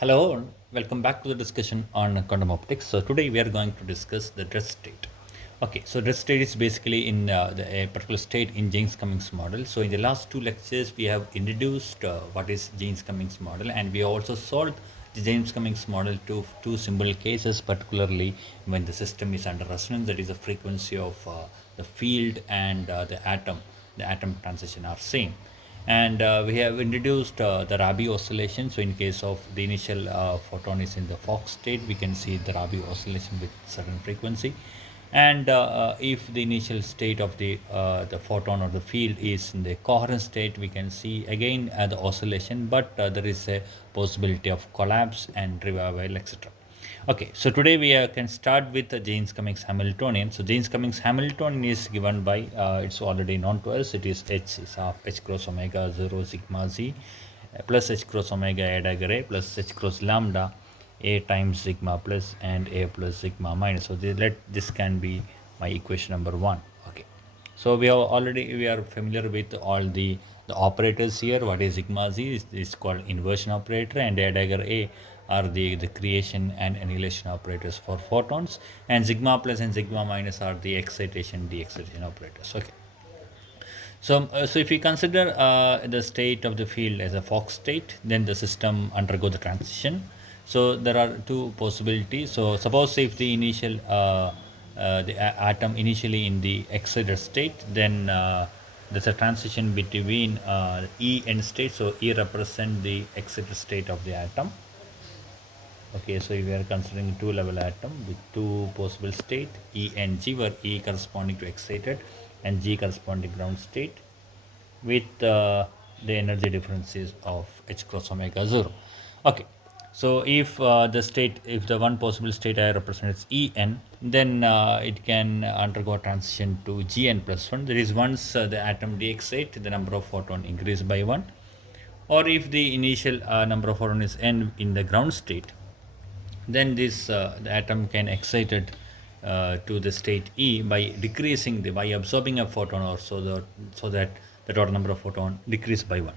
Hello, welcome back to the discussion on quantum optics. So today we are going to discuss the rest state. Okay, so rest state is basically in a particular state in Jaynes Cummings model. So in the last two lectures, we have introduced what is Jaynes Cummings model, and we also solved the Jaynes Cummings model to two simple cases, particularly when the system is under resonance, that is the frequency of the field and the atom transition are same. And we have introduced the Rabi oscillation. So in case of the initial photon is in the Fox state, we can see the Rabi oscillation with certain frequency. And if the initial state of the photon or the field is in the coherent state, we can see again the oscillation, but there is a possibility of collapse and revival, etc. Okay, so today we can start with the Jaynes Cummings Hamiltonian. So Jaynes Cummings Hamiltonian is given by it's already known to us. It is H is half H cross omega 0 sigma z plus H cross omega a dagger a plus H cross lambda a times sigma plus and a plus sigma minus. So this can be my equation number one. Okay. So we are familiar with all the operators here. What is sigma z is called inversion operator, and a dagger a are the creation and annihilation operators for photons, and sigma plus and sigma minus are the excitation de-excitation operators. Okay. So if we consider the state of the field as a Fock state, then the system undergo the transition. So there are two possibilities. So suppose if the initial atom initially in the excited state, then there's a transition between E and state. So E represent the excited state of the atom. Okay, so we are considering two level atom with two possible state E and G, where E corresponding to excited and G corresponding ground state, with the energy differences of H cross omega 0. Okay, so if the one possible state I represents En, then it can undergo transition to Gn plus 1. That is, once the atom de-excite, the number of photon increase by 1. Or if the initial number of photon is N in the ground state, then the atom can excited to the state E by decreasing by absorbing a photon, or so that the total number of photon decrease by one.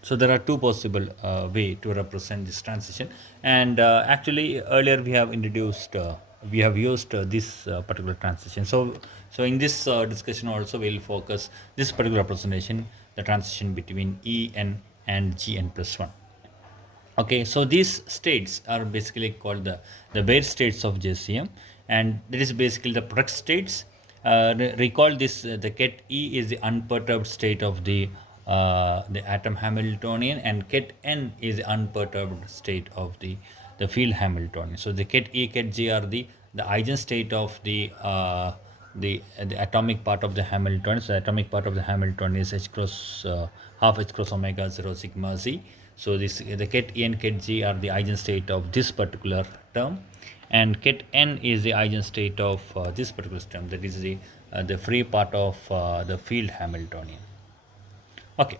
So there are two possible way to represent this transition, and actually earlier we have used this particular transition. So in this discussion also we'll focus this particular representation, the transition between En and Gn plus 1. Okay, so these states are basically called the bare states of JCM, and that is basically the product states. Recall this: the ket E is the unperturbed state of the atom Hamiltonian, and ket N is the unperturbed state of the field Hamiltonian. So the ket E, ket G are the eigenstate of the atomic part of the Hamiltonian. So the atomic part of the Hamiltonian is H cross half H cross omega 0 sigma z. So this the ket E and ket G are the eigenstate of this particular term, and ket N is the eigenstate of this particular term. That is the free part of the field Hamiltonian. Okay.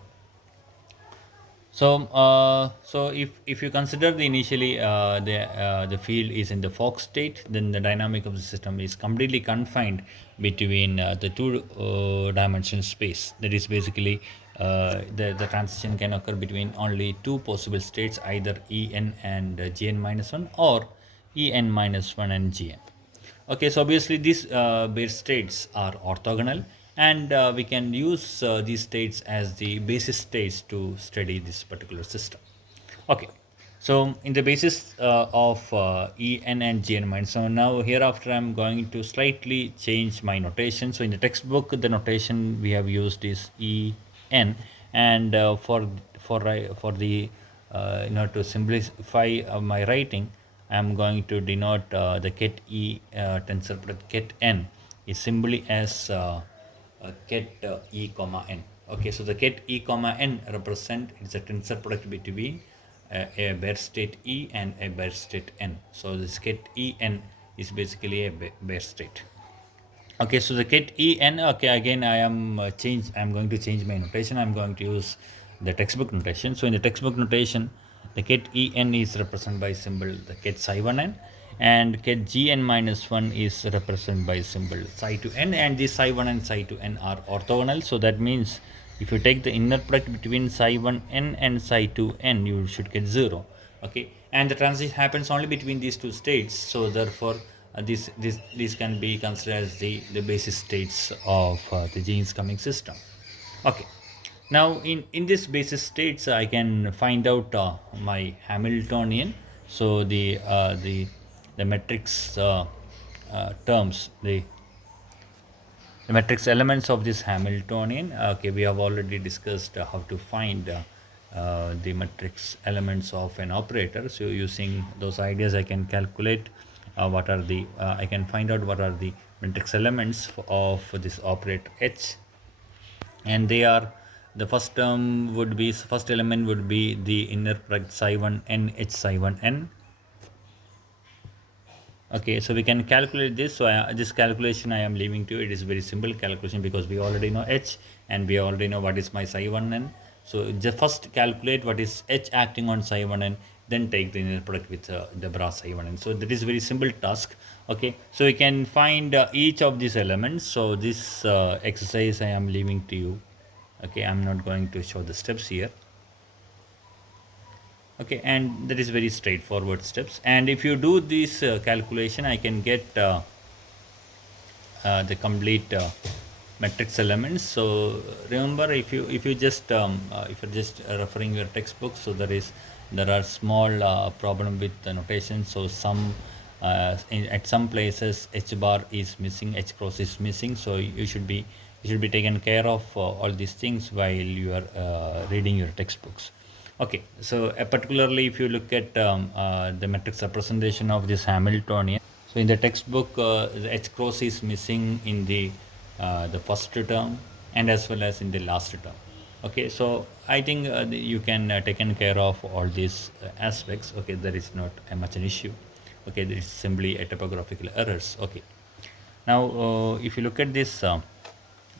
So if you consider the initially the field is in the Fock state, then the dynamic of the system is completely confined between the two dimensional space. That is basically the transition can occur between only two possible states, either En and Gn minus 1, or En minus 1 and Gn. Okay, so obviously these bare states are orthogonal, and we can use these states as the basis states to study this particular system. Okay, so in the basis of En and Gn minus, so now hereafter I'm going to slightly change my notation. So in the textbook, the notation we have used is En, and for the to simplify my writing, I'm going to denote the ket E tensor product ket N is simply as ket E comma N. Okay, so the ket E comma N represent it's a tensor product between a bare state E and a bare state N. So this ket E N is basically a bare state. Okay, so the ket En. Okay, again I'm going to change my notation. I'm going to use the textbook notation. So in the textbook notation, the ket En is represented by symbol the ket psi 1n, and ket Gn minus 1 is represented by symbol psi 2n, and these psi 1 and psi 2n are orthogonal. So that means If you take the inner product between psi1n and psi2n, you should get 0. Okay, and the transition happens only between these two states, so therefore these can be considered as the basis states of the Jaynes Cummings system. Okay, now in this basis states I can find out my Hamiltonian. So the matrix terms, the matrix elements of this Hamiltonian. Okay, we have already discussed how to find the matrix elements of an operator. So using those ideas, I can calculate what are the I can find out what are the matrix elements of this operator H, and they are, the first term would be, first element would be the inner product psi1 n H psi1 n. Okay, so we can calculate this. So this calculation I am leaving to you. It is very simple calculation because we already know H and we already know what is my psi1n. So just first calculate what is H acting on psi1n, then take the inner product with the brass psi1n. So that is very simple task. Okay, so we can find each of these elements. So this exercise I am leaving to you. Okay, I'm not going to show the steps here. Okay, and that is very straightforward steps, and if you do this calculation, I can get the complete matrix elements. So remember, if you just if you're just referring your textbook, so there are small problem with the notation. So some at some places H bar is missing, H cross is missing, so you should be taken care of all these things while you are reading your textbooks. Okay, so particularly if you look at the matrix representation of this Hamiltonian, so in the textbook, the H cross is missing in the first term and as well as in the last term. Okay, so I think you can taken care of all these aspects. Okay, there is not much an issue. Okay, there is simply a typographical errors. Okay, now if you look at this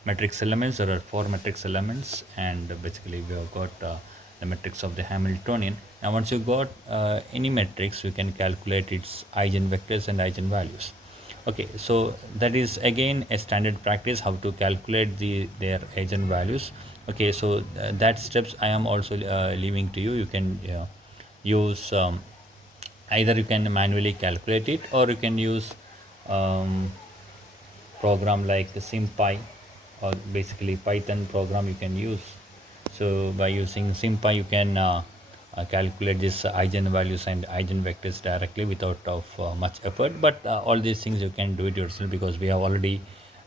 matrix elements, there are four matrix elements, and basically we have got the matrix of the Hamiltonian. Now once you got any matrix, you can calculate its eigenvectors and eigenvalues. Okay, so that is again a standard practice how to calculate their eigenvalues. Okay, so that steps I am also leaving to you. You can use either you can manually calculate it, or you can use um, program like the SymPy, or basically Python program you can use. So by using SymPy, you can calculate this eigenvalues and eigenvectors directly without of much effort. But all these things you can do it yourself, because we have already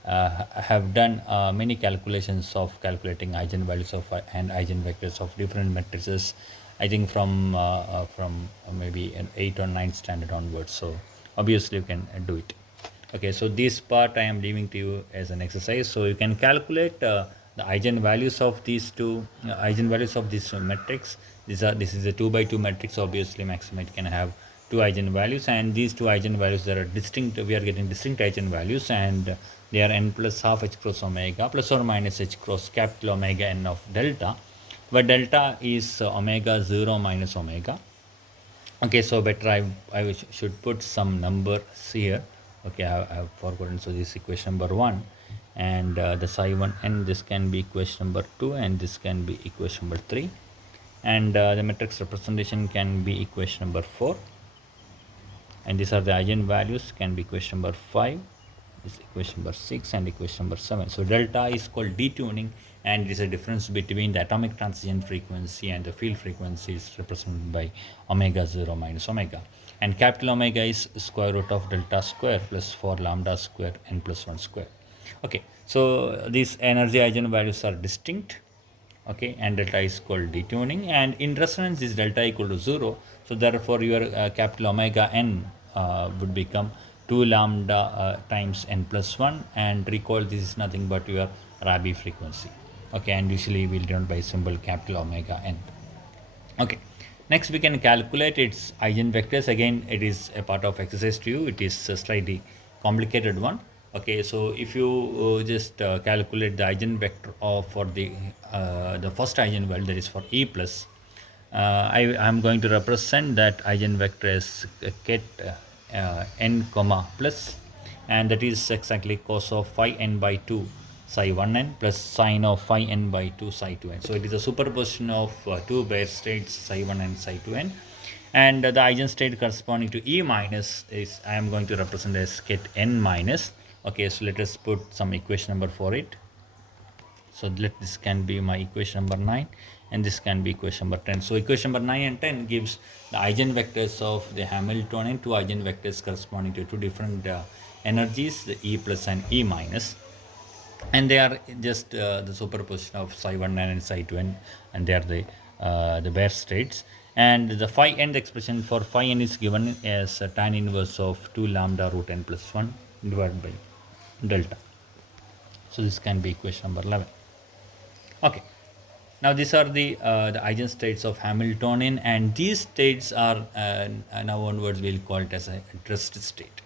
have done many calculations of calculating eigenvalues of and eigenvectors of different matrices. I think from maybe an 8 or 9 standard onwards. So obviously you can do it. Okay, so this part I am leaving to you as an exercise. So you can calculate the eigenvalues of these two eigenvalues of this matrix. This is a 2 by 2 matrix. Obviously maximum it can have two eigenvalues, and these two eigenvalues, there are distinct, we are getting distinct eigenvalues, and they are n plus half h cross omega plus or minus h cross capital omega n of delta, where delta is omega 0 minus omega. Okay, so better I should put some numbers here. Okay, I have forgotten. So this is equation number 1, and the psi1 n, this can be equation number 2, and this can be equation number 3, and the matrix representation can be equation number 4, and these are the eigenvalues, can be equation number 5, this equation number 6, and equation number 7. So delta is called detuning, and it is a difference between the atomic transition frequency and the field frequency is represented by omega 0 minus omega, and capital omega is square root of delta square plus 4 lambda square n plus 1 square. Okay, so these energy eigenvalues are distinct. Okay, and delta is called detuning, and in resonance is delta equal to 0. So therefore your capital omega n would become 2 lambda times n plus 1, and recall this is nothing but your Rabi frequency. Okay, and usually we'll denote by symbol capital omega n. Okay, next we can calculate its eigenvectors. Again, it is a part of exercise to you. It is a slightly complicated one. Okay, so if you just calculate the eigenvector of for the first eigenvalue, that is for E plus, I am going to represent that eigenvector as ket n comma plus, and that is exactly cos of phi n by 2 psi 1n plus sine of phi n by 2 psi 2n. So it is a superposition of two bare states psi 1 and psi 2n, and the eigenstate corresponding to E minus is, I am going to represent as ket n minus. Okay, so let us put some equation number for it. So let this can be my equation number 9, and this can be equation number 10. So equation number 9 and 10 gives the eigenvectors of the Hamiltonian, two eigenvectors corresponding to two different energies, the E plus and E minus, and they are just the superposition of psi 1 n and psi 2 n, and they are the bare states. And the phi n, the expression for phi n is given as tan inverse of 2 lambda root n plus 1 divided by delta. So this can be equation number 11. Okay, now these are the eigenstates of Hamiltonian, and these states are now onwards we'll call it as a dressed state.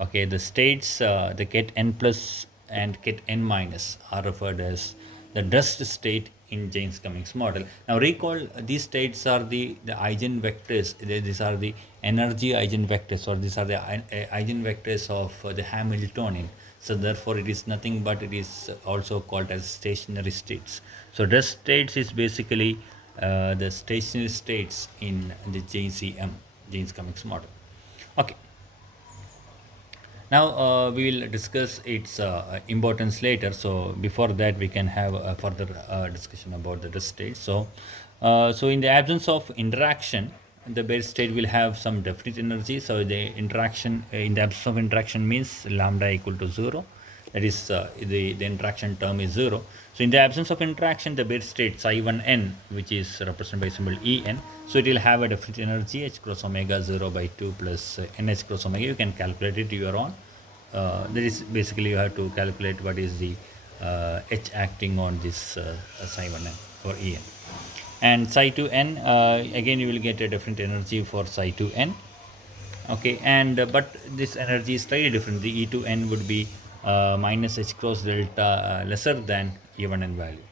Okay, the states the ket n plus and ket n minus are referred as the dressed state in Jaynes Cummings model. Now recall these states are the eigenvectors. These are the energy eigenvectors, or these are the eigenvectors of the Hamiltonian. So therefore it is nothing but it is also called as stationary states. So dressed states is basically the stationary states in the Jaynes Cummings model. Okay. Now we will discuss its importance later. So before that, we can have a further discussion about the rest state. So in the absence of interaction, the bare state will have some definite energy. So the interaction in the absence of interaction means lambda equal to 0. That is the interaction term is 0. So in the absence of interaction, the bare state psi 1 n, which is represented by symbol E n, so it will have a definite energy h cross omega 0 by 2 plus nh cross omega. You can calculate it your own. That is basically you have to calculate what is the h acting on this psi 1 n or E n. And psi 2 n, again you will get a different energy for psi 2 n. Okay, and but this energy is slightly different. The E2n would be minus h cross delta lesser than E1n value.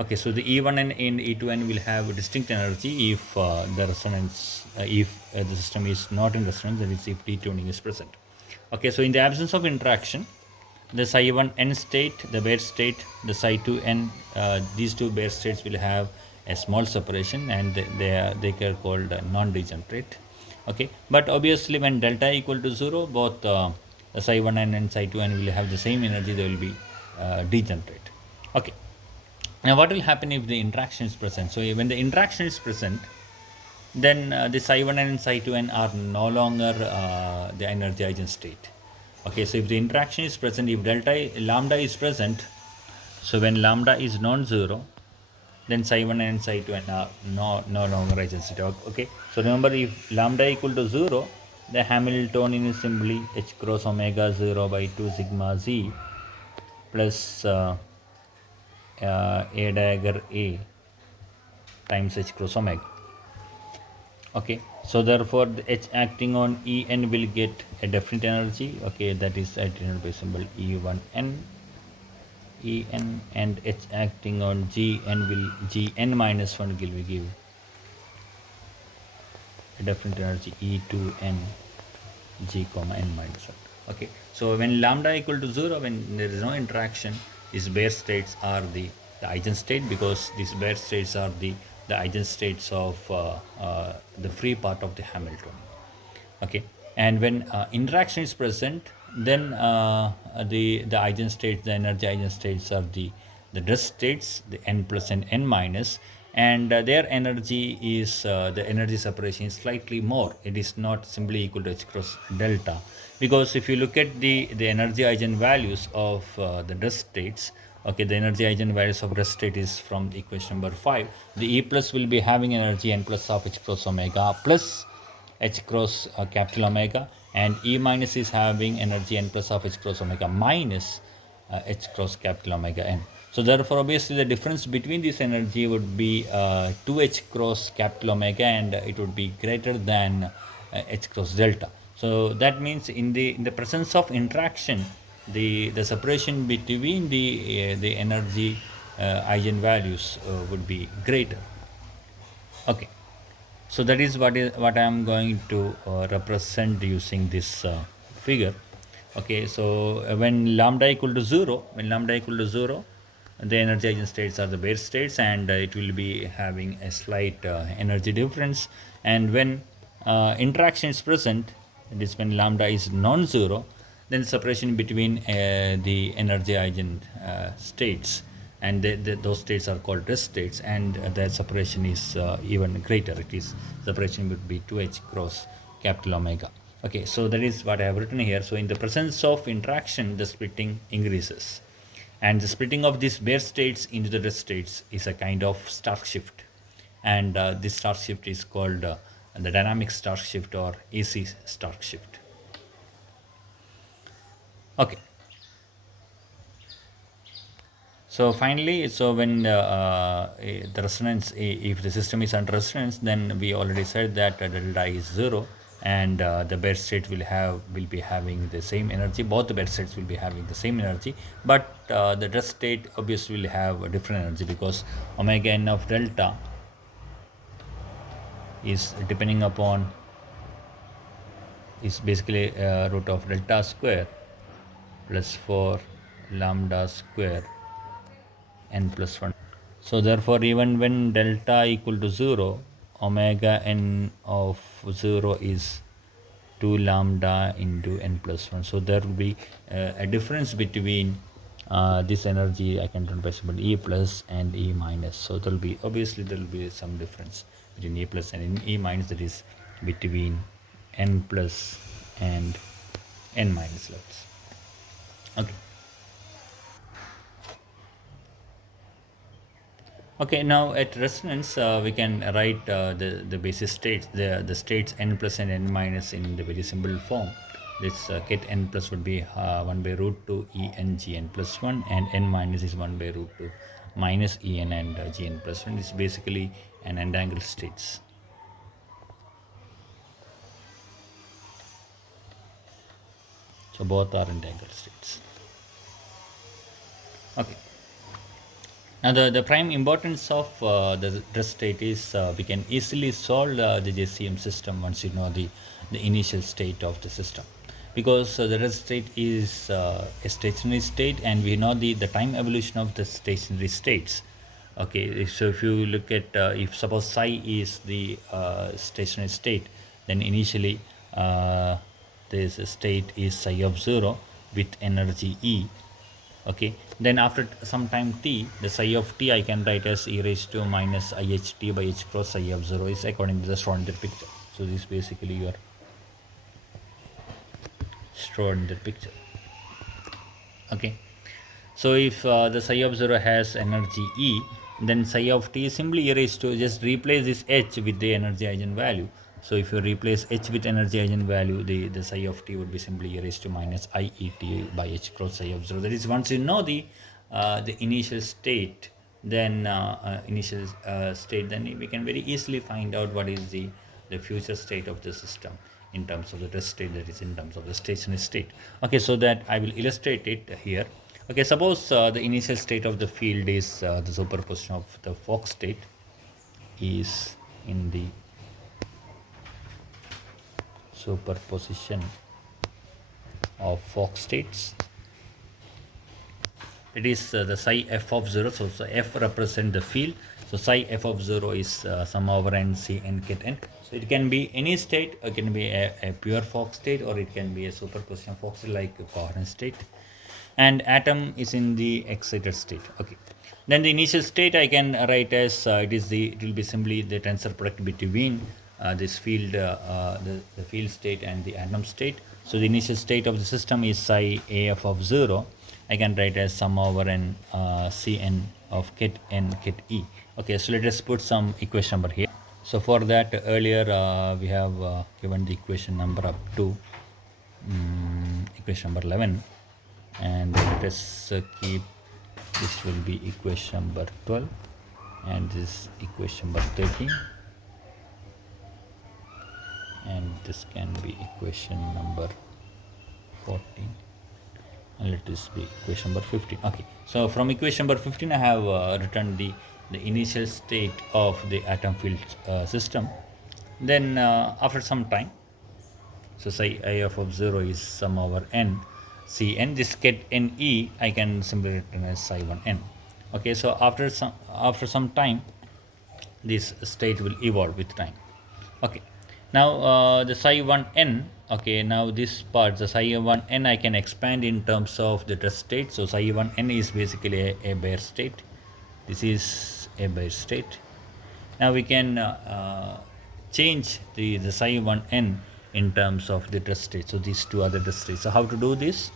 Okay, so the E1n and E2n will have a distinct energy if the resonance, if the system is not in resonance, that is if detuning is present. Okay, so in the absence of interaction, the psi 1n state, the bare state, the psi 2n, these two bare states will have a small separation, and they are called non-degenerate. Okay, but obviously when delta equal to 0, both psi 1n and psi 2n will have the same energy. They will be degenerate. Okay, now what will happen if the interaction is present? So when the interaction is present, then the psi 1n and psi 2n are no longer the energy eigenstate. Okay, so if the interaction is present, if lambda is present, so when lambda is non-zero, then psi 1 and psi 2n are no longer eigenstate. Okay, so remember, if lambda equal to 0, the Hamiltonian is simply h cross omega 0 by 2 sigma z plus a dagger a times h cross omega. Okay, so therefore the h acting on En will get a definite energy. Okay, that is denoted by symbol E1n. En, and h acting on Gn will Gn minus 1 will give a definite energy E2n G comma n minus 1. Okay, so when lambda equal to 0, when there is no interaction, these bare states are the eigenstate, because these bare states are the eigenstates of the free part of the Hamiltonian. Okay, and when interaction is present, then the eigenstates, the energy eigenstates are the dressed states, the n plus and n minus, and their energy is the energy separation is slightly more. It is not simply equal to h cross delta, because if you look at the energy eigenvalues of the dressed states, okay, the energy eigenvalues of rest state is from equation number 5. The E plus will be having energy n plus of h cross omega plus h cross capital omega, and E minus is having energy n plus of h cross omega minus h cross capital omega n. So therefore, obviously, the difference between this energy would be 2h cross capital omega, and it would be greater than h cross delta. So that means in the presence of interaction, the separation between the energy eigenvalues would be greater. Okay, so that is what I am going to represent using this figure. Okay, so when lambda equal to 0, the energy eigenstates are the bare states, and it will be having a slight energy difference. And when interaction is present, that is when lambda is non-zero, then separation between the energy eigen states, and those states are called rest states, and the separation is even greater. It is separation would be 2h cross capital omega. Okay, so that is what I have written here. So in the presence of interaction, the splitting increases, and the splitting of these bare states into the rest states is a kind of Stark shift, and this Stark shift is called the dynamic Stark shift or AC Stark shift. Okay, so finally, so when the resonance, if the system is under resonance, then we already said that delta is zero, and the bed state will be having the same energy. Both the bed states will be having the same energy, but the rest state obviously will have a different energy, because omega n of delta is depending upon, is basically root of delta square plus 4 lambda square n plus 1. So therefore, even when delta equal to 0, omega n of 0 is 2 lambda into n plus 1. So there will be a difference between this energy, I can write by E plus and E minus. So there will be, obviously there will be some difference between E plus and E minus, that is between n plus and n minus levels. Okay. Okay, now at resonance, we can write the basis states, the states n plus and n minus in the very simple form. This ket n plus would be 1 by root 2 e n g n plus 1, and n minus is 1 by root 2 minus e n and g n plus 1. This is basically an entangled states. So both are entangled states. Okay. Now, the prime importance of the rest state is we can easily solve the JCM system once you know the initial state of the system, because the rest state is a stationary state, and we know the time evolution of the stationary states. Okay, so if you look at, if suppose psi is the stationary state, then initially this state is psi of 0 with energy E. Okay, then after some time t, the psi of t I can write as e raised to minus iht by h cross psi of 0 is according to the Schrodinger picture. So this is basically your Schrodinger picture. Okay, so if the psi of 0 has energy E, then psi of t is simply e raised to, just replace this h with the energy eigenvalue. So if you replace h with energy eigenvalue, the psi of t would be simply e raised to minus iet by h cross psi of 0. That is, once you know the initial state, then then we can very easily find out what is the future state of the system in terms of the rest state, that is in terms of the stationary state. Okay, so that I will illustrate it here. Okay, suppose the initial state of the field is the superposition of the Fock state is in the superposition of Fock states. It is the psi f of 0. So f represent the field. So psi f of 0 is sum over n c n ket n. So it can be any state. It can be a pure Fock state, or it can be a superposition of Fock state like a coherent state. And atom is in the excited state. Okay. Then the initial state I can write as it will be simply the tensor product between this field, the field state and the atom state. So the initial state of the system is psi af of 0. I can write as sum over n cn of ket n ket e. Okay, so let us put some equation number here. So for that, earlier we have given the equation number up to equation number 11, and let us keep this will be equation number 12, and this equation number 13, and this can be equation number 14, and let this be equation number 15. Okay, so from equation number 15 I have written the initial state of the atom field system. Then after some time, so psi if of 0 is sum over n, Cn. This get Ne, I can simply written as psi1n. Okay, so after some time, this state will evolve with time. Okay, now the psi1n. Okay, now this part, the psi1n, I can expand in terms of the test state. So psi1n is basically a bare state. This is a bare state. Now we can change the psi1n in terms of the test state. So these two other test states. So how to do this?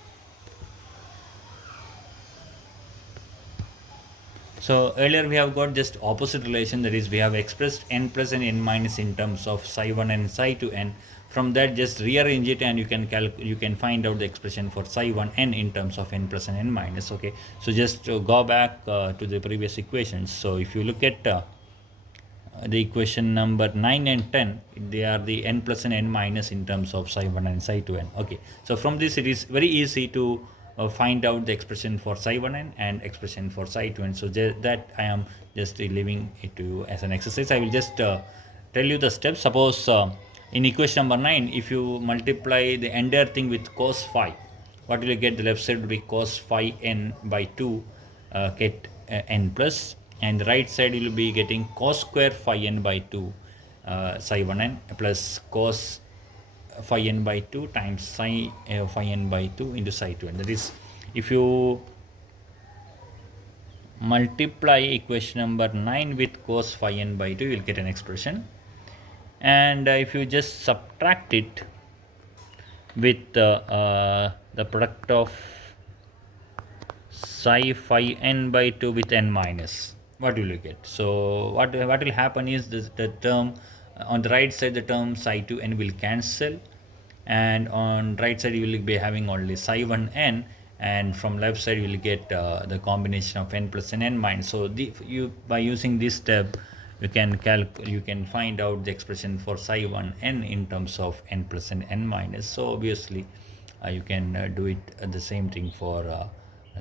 So earlier we have got just opposite relation, that is we have expressed n plus and n minus in terms of psi1 and psi2n. From that, just rearrange it and you can find out the expression for psi1n in terms of n plus and n minus. Okay, so just go back to the previous equations. So if you look at the equation number 9 and 10, they are the n plus and n minus in terms of psi1 and psi2n. Okay, so from this it is very easy to find out the expression for psi1n and expression for psi2n. So that I am just leaving it to you as an exercise. I will just tell you the steps. Suppose in equation number 9, if you multiply the entire thing with cos phi, what will you get? The left side will be cos phi n by 2, get n plus, and the right side you will be getting cos square phi n by 2 psi1n plus cos phi n by 2 times psi phi n by 2 into psi2n. That is, if you multiply equation number 9 with cos phi n by 2, you will get an expression. And if you just subtract it with the product of psi phi n by 2 with n minus, what will you get? So what will happen is the term on the right side, the term psi2n will cancel, and on right side you will be having only psi1n, and from left side you will get the combination of n plus and n minus. So by using this step, you can find out the expression for psi1n in terms of n plus and n minus. So obviously you can do it the same thing for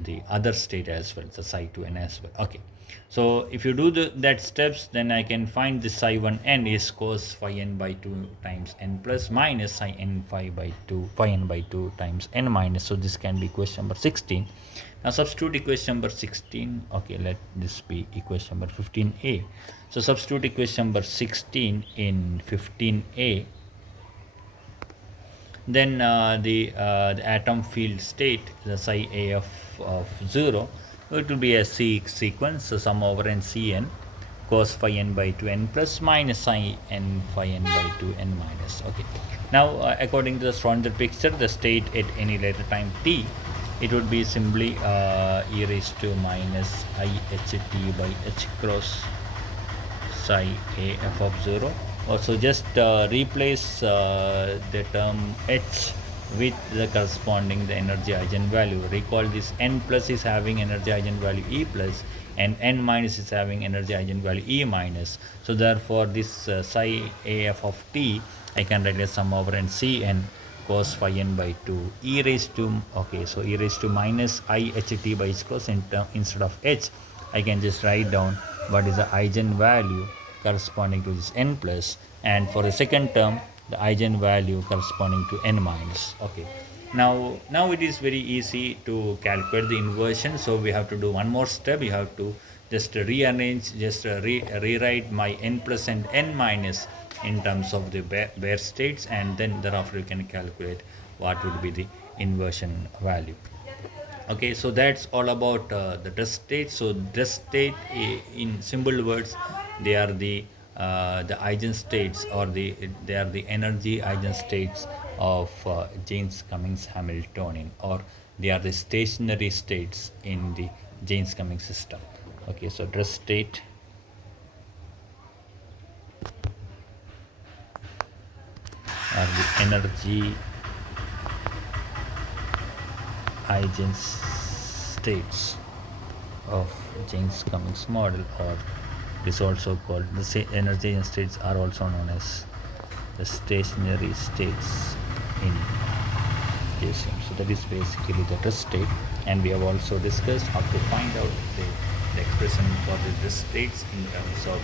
the other state as well, the psi2n as well. Okay, so if you do that steps, then I can find the psi1n is cos phi n by 2 times n plus minus psi n phi n by 2 times n minus. So this can be equation number 16. Now substitute equation number 16. Okay, let this be equation number 15a. So substitute equation number 16 in 15a. Then the atom field state, the psi af of 0, it will be a sequence. So sum over n Cn cos phi n by 2 n plus minus psi n phi n by 2 n minus. Okay. Now according to the Schrödinger picture, the state at any later time t, it would be simply e raised to minus I h t by h cross psi a f of 0. Also just replace the term h with the corresponding the energy eigenvalue. Recall this n plus is having energy eigenvalue E plus, and n minus is having energy eigenvalue E minus. So therefore this psi af of t, I can write as sum over n Cn cos phi n by 2 e raised to, okay, so e raised to minus I h t by h cross, instead of h I can just write down what is the eigenvalue corresponding to this n plus, and for the second term the eigenvalue corresponding to n minus. Okay, now it is very easy to calculate the inversion. So we have to do one more step. You have to just rearrange, just rewrite my n plus and n minus in terms of the bare states, and then thereafter you can calculate what would be the inversion value. Okay, so that's all about the test state. So test state, in simple words, they are the eigenstates, or they are the energy eigenstates of Jaynes Cummings Hamiltonian, or they are the stationary states in the Jaynes Cummings system. Okay, so test state are the energy eigenstates of Jaynes Cummings model, or is also called the energy eigenstates are also known as the stationary states in JCM. So that is basically the test state, and we have also discussed how to find out the expression for the test states in terms of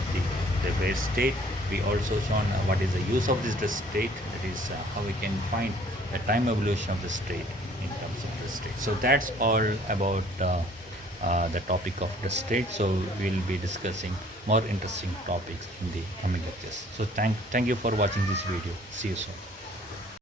the bare state We also shown what is the use of this stress state, that is how we can find the time evolution of the state in terms of the state. So that's all about the topic of the state. So we'll be discussing more interesting topics in the coming lectures. So thank you for watching this video. See you soon.